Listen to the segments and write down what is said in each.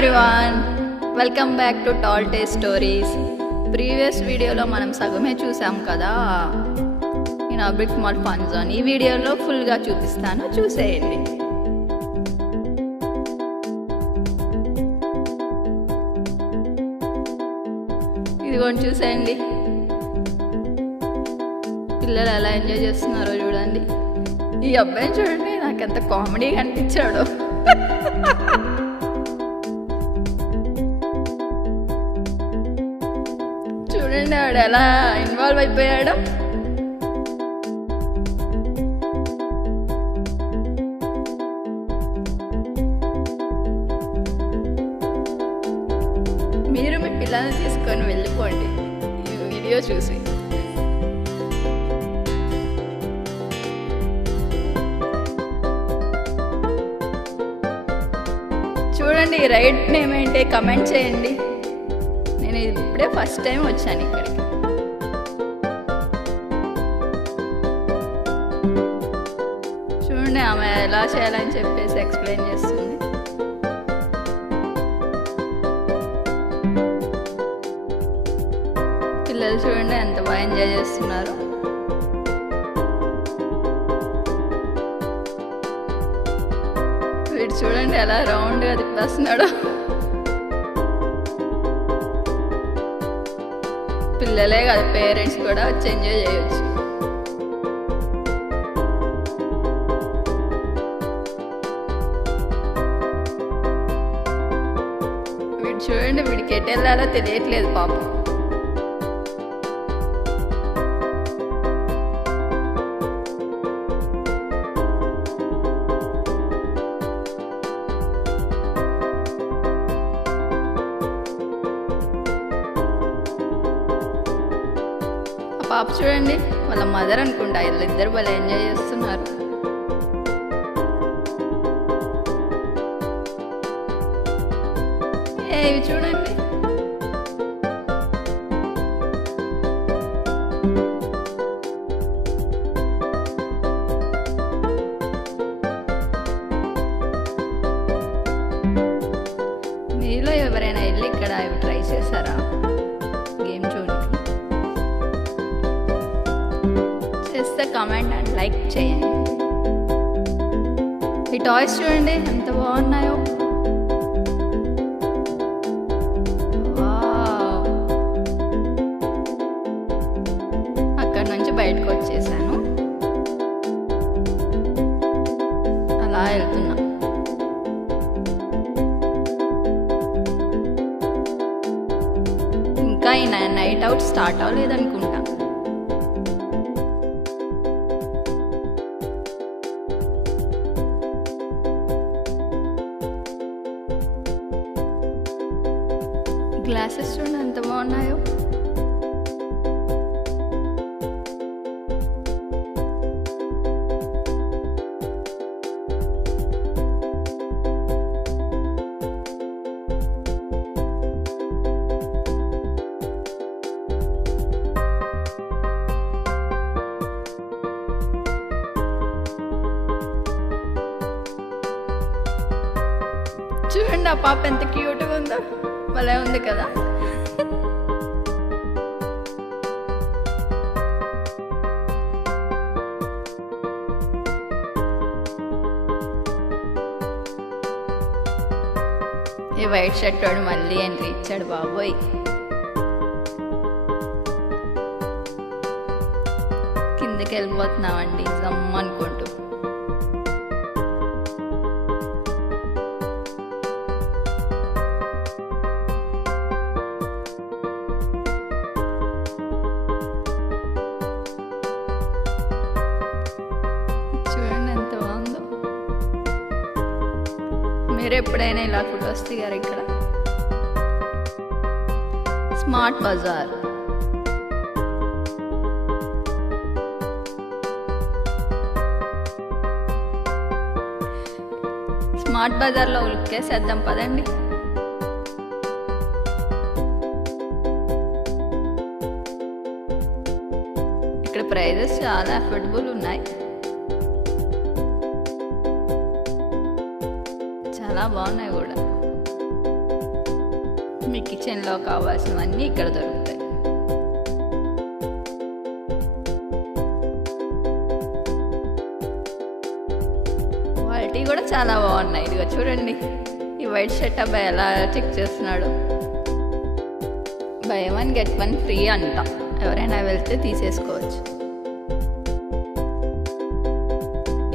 everyone, welcome back to Tall Tale Stories. Previous వీడియోలో మనం సగమే చూసాం కదా in big small fun zone. ఈ వీడియోలో ఫుల్గా చూపిస్తాను, చూసేయండి. ఇదిగోండి చూసేయండి, పిల్లలు ఎలా ఎంజాయ్ చేస్తున్నారో చూడండి. ఈ అబ్బాయిని చూడండి, నాకు ఎంత కామెడీగా అనిపించాడో. చూడండి ఆడు ఎలా ఇన్వాల్వ్ అయిపోయాడో. మీరు మీ పిల్లల్ని తీసుకొని వెళ్ళిపోండి ఈ వీడియో చూసి. చూడండి ఈ రైడ్ నేమ్ ఏంటి కమెంట్ చేయండి. నేను ఇప్పుడే ఫస్ట్ టైం వచ్చాను ఇక్కడికి. చూడండి ఆమె ఎలా చేయాలని చెప్పేసి ఎక్స్ప్లెయిన్ చేస్తుంది. పిల్లలు చూడండి ఎంత బాగా ఎంజాయ్ చేస్తున్నారు. వీడు చూడండి ఎలా రౌండ్గా తిప్పేస్తున్నాడు. పిల్లలే కాదు, పేరెంట్స్ కూడా వచ్చి ఎంజాయ్ చేయొచ్చు. వీడు చూడండి, వీడికి ఎటు వెళ్ళాలో తెలియట్లేదు పాపం. పాప చూడండి, వాళ్ళ మదర్ అనుకుంటా, వీళ్ళిద్దరు వాళ్ళు ఎంజాయ్ చేస్తున్నారు. ఇవి చూడండి, మీలో ఎవరైనా వెళ్ళి ఇక్కడ ఇవి ట్రై చేశారా గేమ్ చూడండి? చేస్తే కామెంట్ అండ్ లైక్ చేయండి. ఈ టాయ్స్ చూడండి ఎంత బాగున్నాయో. అక్కడ నుంచి బయటకు వచ్చేసాను, అలా వెళ్తున్నా. ఇంకా ఈ నైట్ అవుట్ స్టార్ట్ అవ్వలేదనుకుంటా. గ్లాసెస్ చూడండి ఎంత బాగున్నాయో. చూడండి ఆ పాప ఎంత క్యూట్గా ఉందో, భలే ఉంది కదా. ఈ వైట్ షర్ట్ వాడు మళ్ళీ ఎంట్రీ ఇచ్చాడు బాబోయ్. కిందకి వెళ్ళిపోతున్నామండి జమ్ అనుకుంటూ. చూడండి ఎంత బాగుందో. మీరు ఎప్పుడైనా ఇలా ఫొటోస్ దిగారు ఇక్కడ? స్మార్ట్ బజార్. స్మార్ట్ బజార్లో ఉలిక్కేసేద్దాం పదండి. ఇక్కడ ప్రైజెస్ చాలా అఫోర్డబుల్ ఉన్నాయి. చాలా బాగున్నాయి కూడా. మీ కిచెన్లో కావాల్సినవన్నీ ఇక్కడ దొరుకుతాయి. క్వాలిటీ కూడా చాలా బాగున్నాయి. ఇదిగో చూడండి, ఈ వైట్ షర్ట్ అబ్బాయి ఎలా చెక్ చేస్తున్నాడు. బై 1 get 1 ఫ్రీ అంట. ఎవరైనా వెళ్తే తీసేసుకోవచ్చు.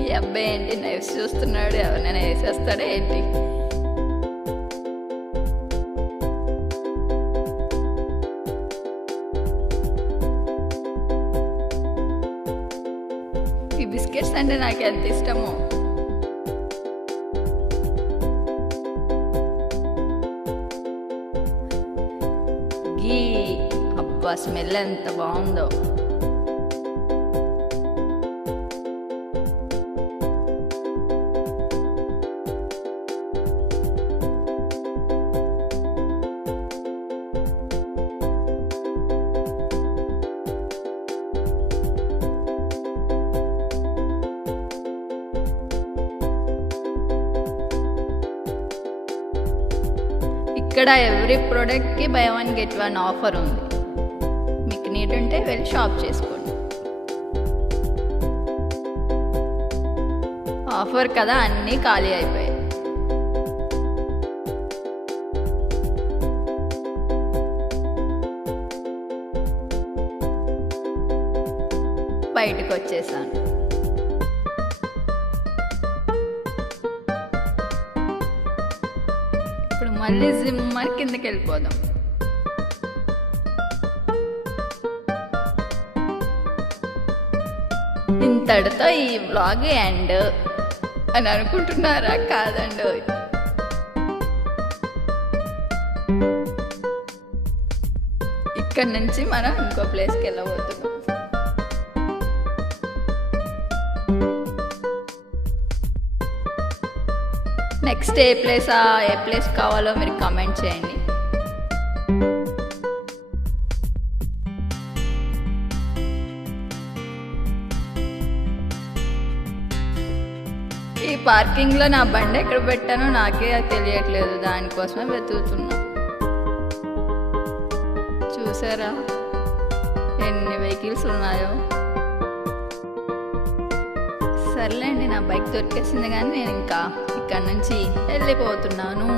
ఈ అబ్బాయి ఏంటి నైఫ్స్ చూస్తున్నాడు, ఎవరైనా వేసేస్తాడా ఏంటి? ఈ బిస్కెట్స్ అంటే నాకు ఎంత ఇష్టమో. గీ అబ్బా, స్మెల్ ఎంత బాగుందో. ఇక్కడ ఎవ్రీ ప్రోడక్ట్కి బై 1 get 1 ఆఫర్ ఉంది. మీకు నీడ్ ఉంటే వెళ్ళి షాప్ చేసుకోండి. ఆఫర్ కదా, అన్నీ ఖాళీ అయిపోయాయి. బయటకు వచ్చేసాను. ఇప్పుడు మళ్ళీ జిమ్మర్ కిందకి వెళ్ళిపోదాం. ఇంతటితో ఈ వ్లాగ్ ఎండ్ అని అనుకుంటున్నారా? కాదండి, ఇక్కడ నుంచి మనం ఇంకో ప్లేస్కి వెళ్ళబోతున్నాం. నెక్స్ట్ ఏ ప్లేస్ కావాలో మీరు కామెంట్ చేయండి. ఈ పార్కింగ్లో నా బండి ఎక్కడ పెట్టానో నాకే తెలియట్లేదు. దానికోసమే వెతుకుతున్నా. చూసారా ఎన్ని వెహికల్స్ ఉన్నాయో. సర్లేండి, నా బైక్ దొరికేసింది కానీ నేను ఇంకా ఇక్కడ నుంచి వెళ్ళిపోతున్నాను.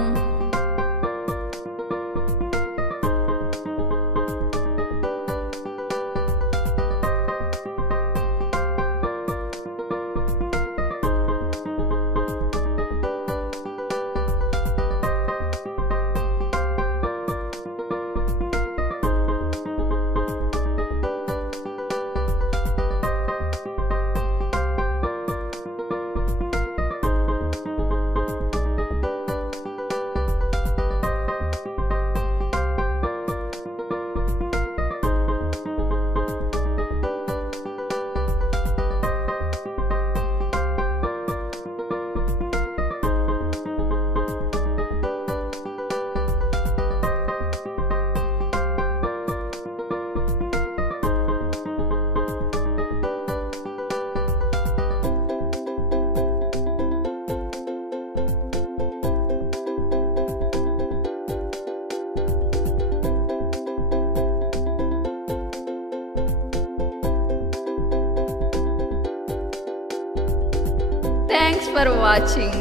Thanks for watching.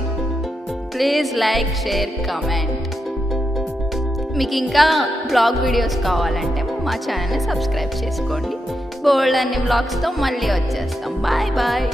Please like, share, comment. మీకు ఇంకా బ్లాగ్ వీడియోస్ కావాలంటే మా ఛానల్ని సబ్స్క్రైబ్ చేసుకోండి. బోల్డ్ అన్ని బ్లాగ్స్తో మళ్ళీ వచ్చేస్తాం. Bye bye.